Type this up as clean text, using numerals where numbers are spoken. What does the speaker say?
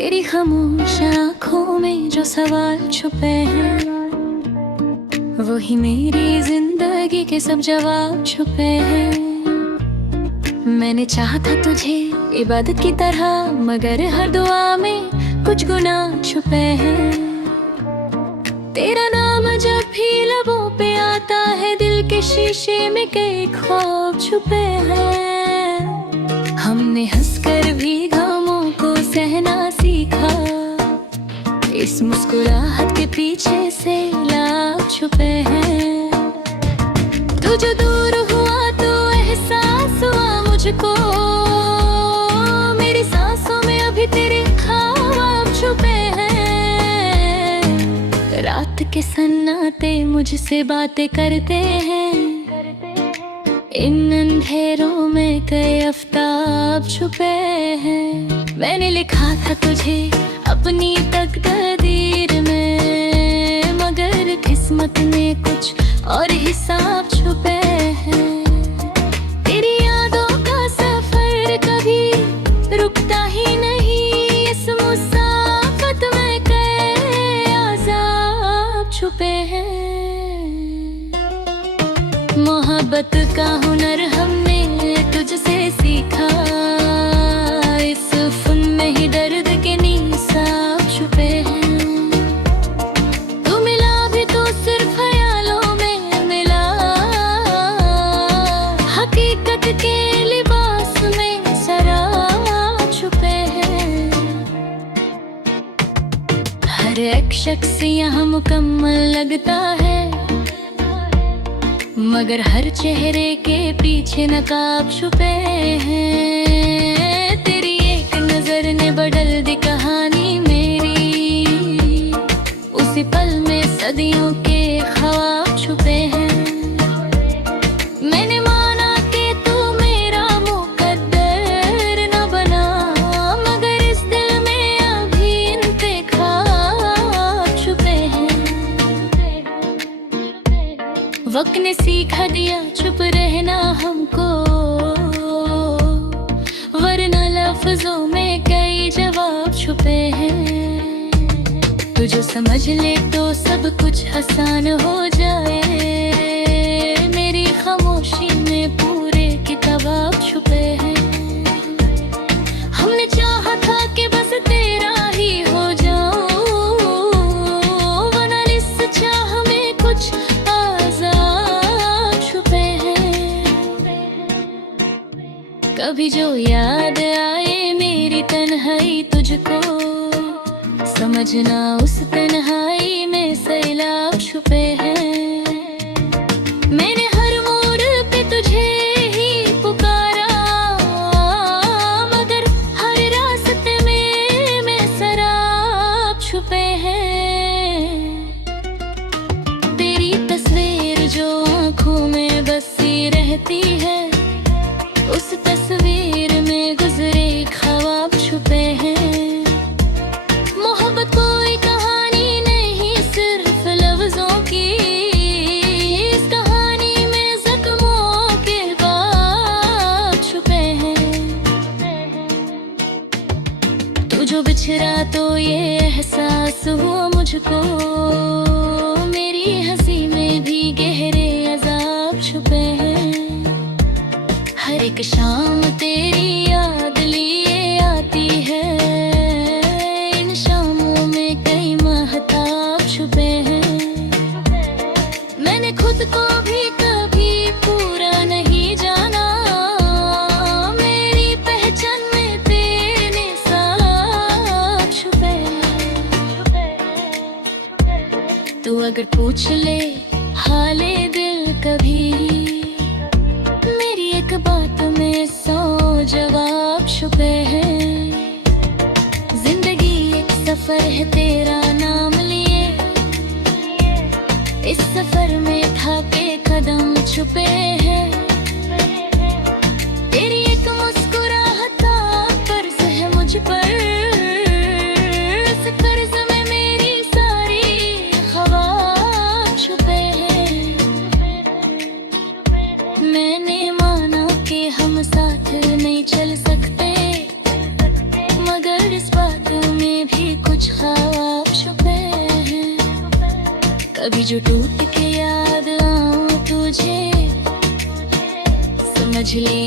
तेरी खामोश आँखों में जो सवाल छुपे हैं, वही मेरी जिंदगी के सब जवाब छुपे हैं। मैंने चाहा था तुझे इबादत की तरह, मगर हर दुआ में कुछ गुनाह छुपे हैं। तेरा नाम जब भी लबों पे आता है, दिल के शीशे में कई ख्वाब छुपे हैं। हमने हंसकर भी गमों को सहना सीखा, इस मुस्कुराहट के पीछे से लाख छुपे हैं। तू जो दूर हुआ तो एहसास हुआ मुझको, मेरी सांसों में अभी तेरे ख्वाब छुपे हैं। रात के सन्नाटे मुझसे बातें करते हैं, इन अंधेरों में कई आफ्ताब छुपे हैं। मैंने लिखा था तुझे अपनी तकदीर में, मगर किस्मत में कुछ और हिसाब छुपे हैं। तेरी यादों का सफर कभी रुकता ही नहीं, इस मुसाफत में कई अज़ाब छुपे हैं। मोहब्बत का हुनर हमने तुझसे सीखा, इस फन में ही दर्द के निशान छुपे हैं। तू मिला भी तो सिर्फ ख्यालों में मिला, हकीकत के लिबास में शराब छुपे हैं। हर एक शख्स यहाँ मुकम्मल लगता है, मगर हर चेहरे के पीछे नकाब छुपे हैं। तेरी एक नजर ने बदल दी कहानी मेरी, उसी पल में सदियों के ख्वाब छुपे हैं। मैंने माना कि तू मेरा मुकद्दर न बना, मगर इस दिल में अभी इंतखाब छुपे हैं। वक्त ने सीखा दिया चुप रहना हमको, वरना लफ्जों में कई जवाब छुपे हैं। तुझे समझ ले तो सब कुछ आसान हो जाए, मेरी खामोशी में पूरे किताब छुपे हैं। हमने चाहा था कि बस तेरा ही हो जाऊं, वरना इस चाह में कुछ कभी जो याद आए मेरी तन्हाई तुझको, समझना उस तन्हाई में सैलाब छुपे हैं। मैंने हर मोड़ पे तुझे ही पुकारा, मगर हर रास्ते में सराब छुपे हैं। तेरी तस्वीर जो आँखों में बसी रहती है, उस तस्वीर में गुजरे ख्वाब छुपे हैं। मोहब्बत कोई कहानी नहीं सिर्फ लफ्जों की, इस कहानी में ज़ख्मों के बाग छुपे हैं। तू जो बिछड़ा तो ये एहसास हुआ मुझको, मेरी हंसी में भी गहरे अज़ाब छुपे हैं। हर एक शाम तेरी याद लिए आती है, इन शामों में कई महताब छुपे हैं। मैंने खुद को भी कभी पूरा नहीं जाना, मेरी पहचान में तेरे साथ छुपे हैं। तू अगर पूछ ले हाले दिल कभी, मेरी एक बात में 100 जवाब छुपे हैं। जिंदगी एक सफर है तेरा नाम लिए, इस सफर में थाके कदम छुपे हैं। तेरी एक मुस्कुराहट कर्ज है मुझ पर, इस कर्ज में मेरी सारी ख्वाब छुपे हैं। कभी जो टूट के याद आऊं तुझे, समझ ले